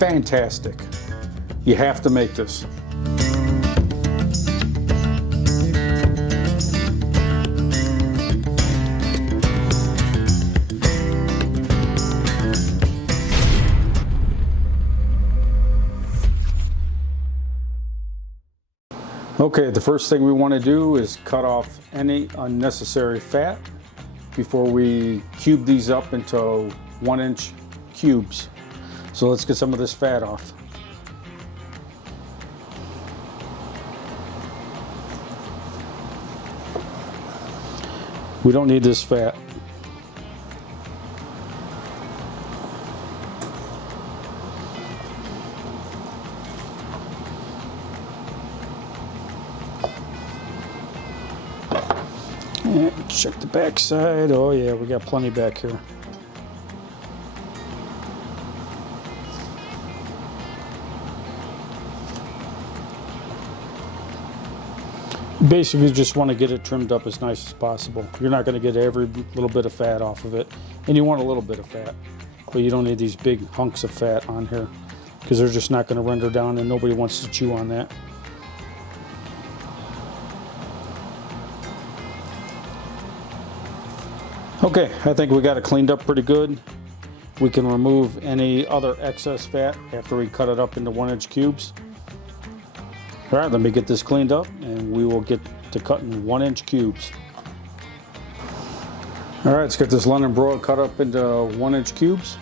fantastic. You have to make this. Okay, the first thing we want to do is cut off any unnecessary fat before we cube these up into 1-inch cubes. So let's get some of this fat off. We don't need this fat. And check the back side. Oh yeah, we got plenty back here. Basically just want to get it trimmed up as nice as possible. You're not going to get every little bit of fat off of it, and you want a little bit of fat, but you don't need these big hunks of fat on here because they're just not going to render down, and nobody wants to chew on that. Okay, I think we got it cleaned up pretty good. We can remove any other excess fat after we cut it up into 1-inch cubes. All right, let me get this cleaned up and we will get to cutting 1-inch cubes. All right, let's get this London Broil cut up into 1-inch cubes.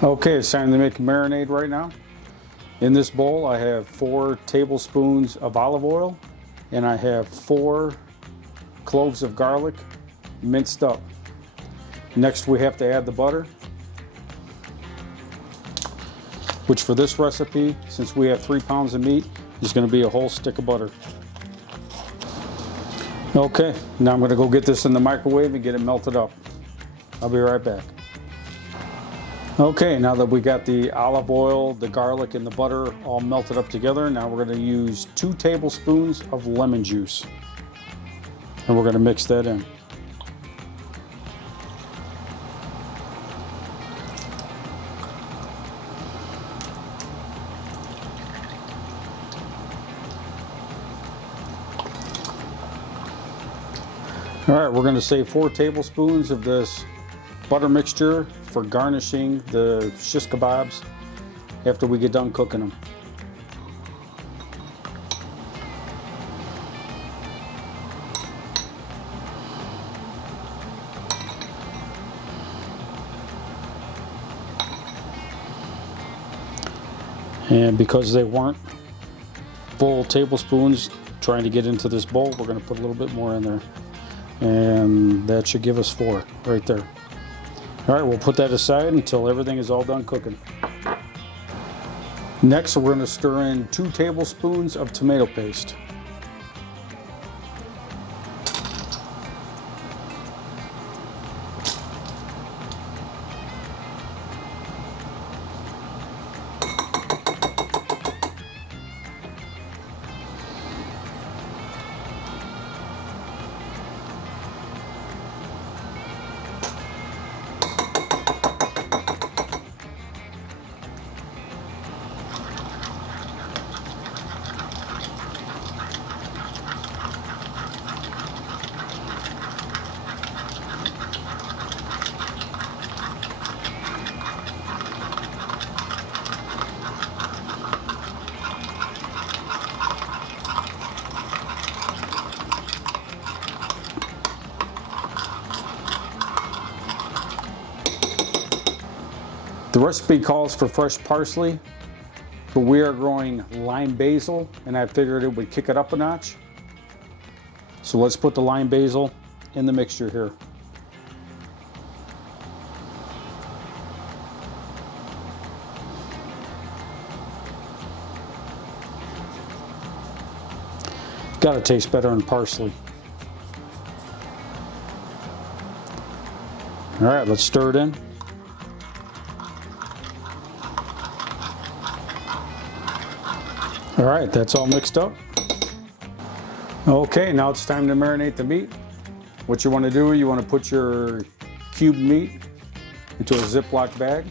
Okay, it's time to make a marinade right now. In this bowl I have 4 tablespoons of olive oil and I have 4 cloves of garlic minced up. Next we have to add the butter, which for this recipe, since we have 3 pounds of meat, is going to be a whole stick of butter. Okay, now I'm going to go get this in the microwave and get it melted up. I'll be right back. Okay, now that we got the olive oil, the garlic, and the butter all melted up together, now we're going to use 2 tablespoons of lemon juice. And we're going to mix that in. All right, we're going to save 4 tablespoons of this butter mixture for garnishing the shish kebabs after we get done cooking them. And because they weren't full tablespoons trying to get into this bowl, we're going to put a little bit more in there. And that should give us 4 right there. All right, we'll put that aside until everything is all done cooking. Next, we're going to stir in 2 tablespoons of tomato paste. The recipe calls for fresh parsley, but we are growing lime basil, and I figured it would kick it up a notch. So let's put the lime basil in the mixture here. Gotta taste better than parsley. All right, let's stir it in. All right, that's all mixed up. Okay, now it's time to marinate the meat. What you want to do, you want to put your cubed meat into a Ziploc bag.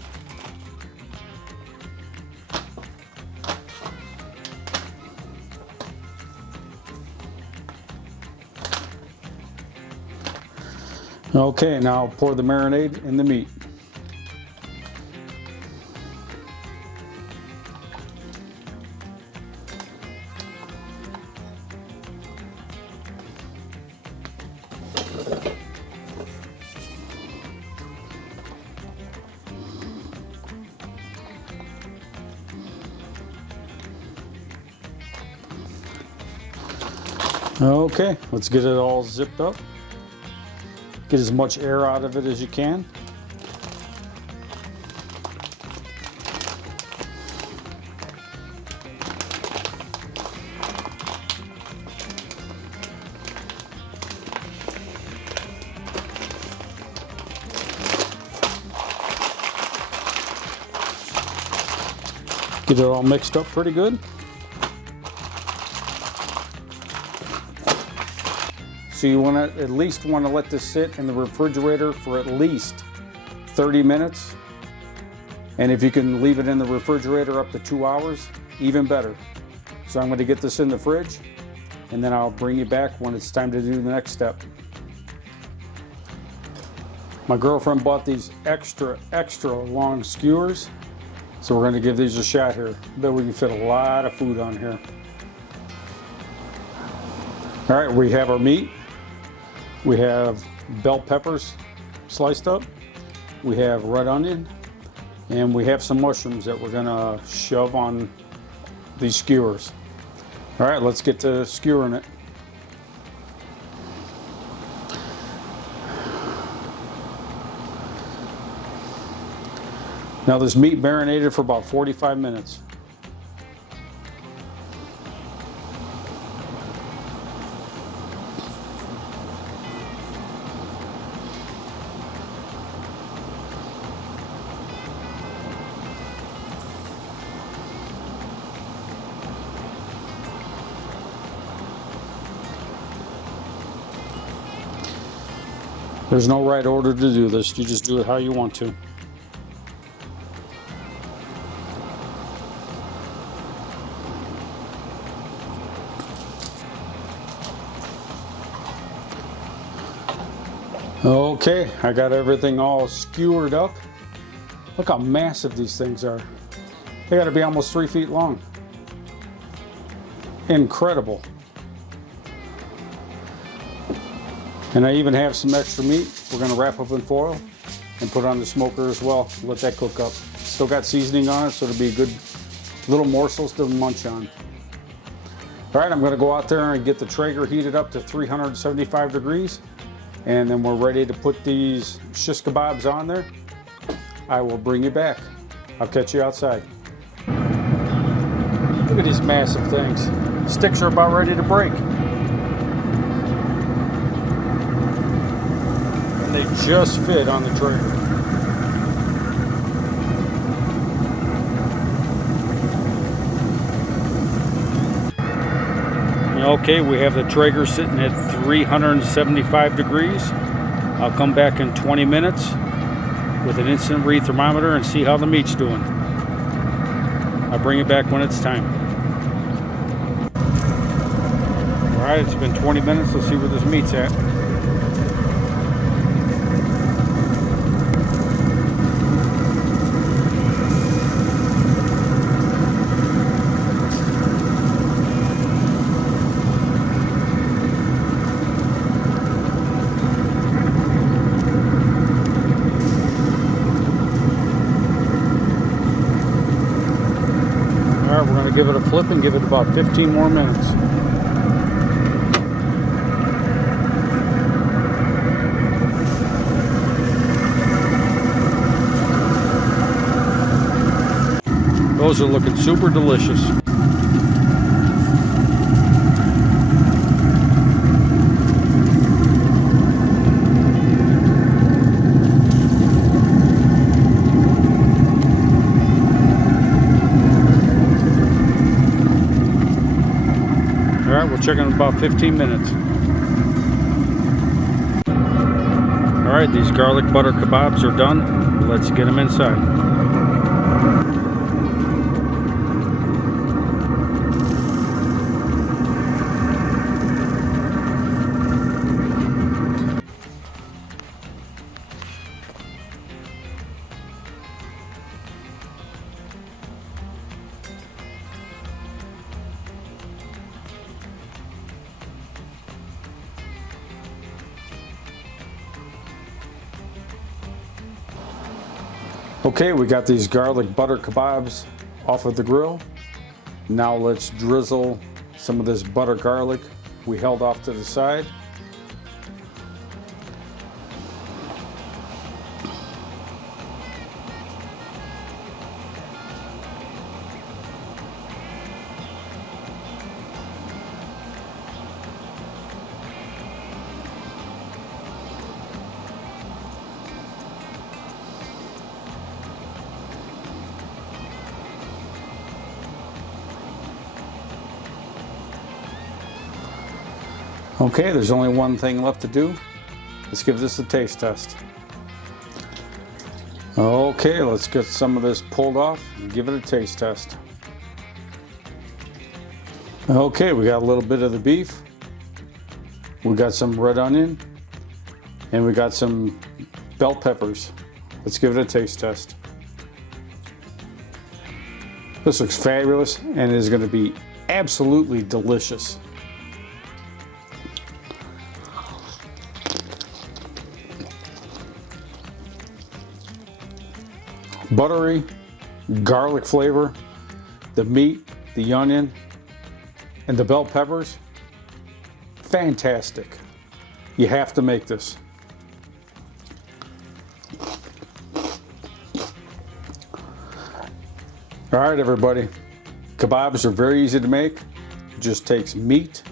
Okay, now pour the marinade in the meat. Okay, let's get it all zipped up. Get as much air out of it as you can. Get it all mixed up pretty good. So you at least want to let this sit in the refrigerator for at least 30 minutes. And if you can leave it in the refrigerator up to 2 hours, even better. So I'm going to get this in the fridge, and then I'll bring you back when it's time to do the next step. My girlfriend bought these extra long skewers. So we're going to give these a shot here. I bet we can fit a lot of food on here. All right, we have our meat. We have bell peppers sliced up. We have red onion, and we have some mushrooms that we're gonna shove on these skewers. All right, let's get to skewering it. Now this meat marinated for about 45 minutes. There's no right order to do this. You just do it how you want to. Okay, I got everything all skewered up. Look how massive these things are. They gotta be almost 3 feet long. Incredible. And I even have some extra meat. We're gonna wrap up in foil and put it on the smoker as well. Let that cook up. Still got seasoning on it, so it'll be good little morsels to munch on. All right, I'm gonna go out there and get the Traeger heated up to 375 degrees. And then we're ready to put these shish kebabs on there. I will bring you back. I'll catch you outside. Look at these massive things. Sticks are about ready to break. And they just fit on the Traeger. Okay, we have the Traeger sitting at 375 degrees. I'll come back in 20 minutes with an instant read thermometer and see how the meat's doing. I'll bring it back when it's time. All right, it's been 20 minutes. Let's see where this meat's at. All right, we're going to give it a flip and give it about 15 more minutes. Those are looking super delicious. All right, we'll check in about 15 minutes. All right, these garlic butter kebabs are done. Let's get them inside. Okay, we got these garlic butter kebabs off of the grill. Now let's drizzle some of this butter garlic we held off to the side. Okay, there's only one thing left to do. Let's give this a taste test. Okay, let's get some of this pulled off and give it a taste test. Okay, we got a little bit of the beef. We got some red onion. And we got some bell peppers. Let's give it a taste test. This looks fabulous and is going to be absolutely delicious. Buttery, garlic flavor, the meat, the onion, and the bell peppers. Fantastic. You have to make this. All right, everybody. Kebabs are very easy to make. It just takes meat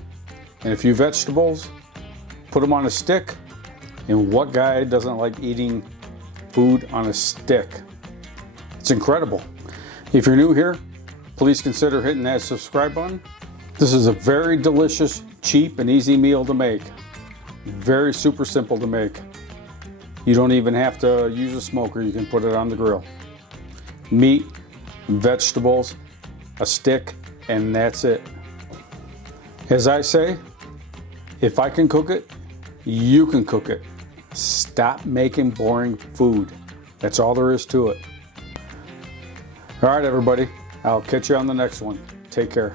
and a few vegetables, put them on a stick, and what guy doesn't like eating food on a stick? It's incredible. If you're new here, please consider hitting that subscribe button. This is a very delicious, cheap, and easy meal to make. Very super simple to make. You don't even have to use a smoker. You can put it on the grill. Meat, vegetables, a stick, and that's it. As I say, if I can cook it, you can cook it. Stop making boring food. That's all there is to it. All right, everybody. I'll catch you on the next one. Take care.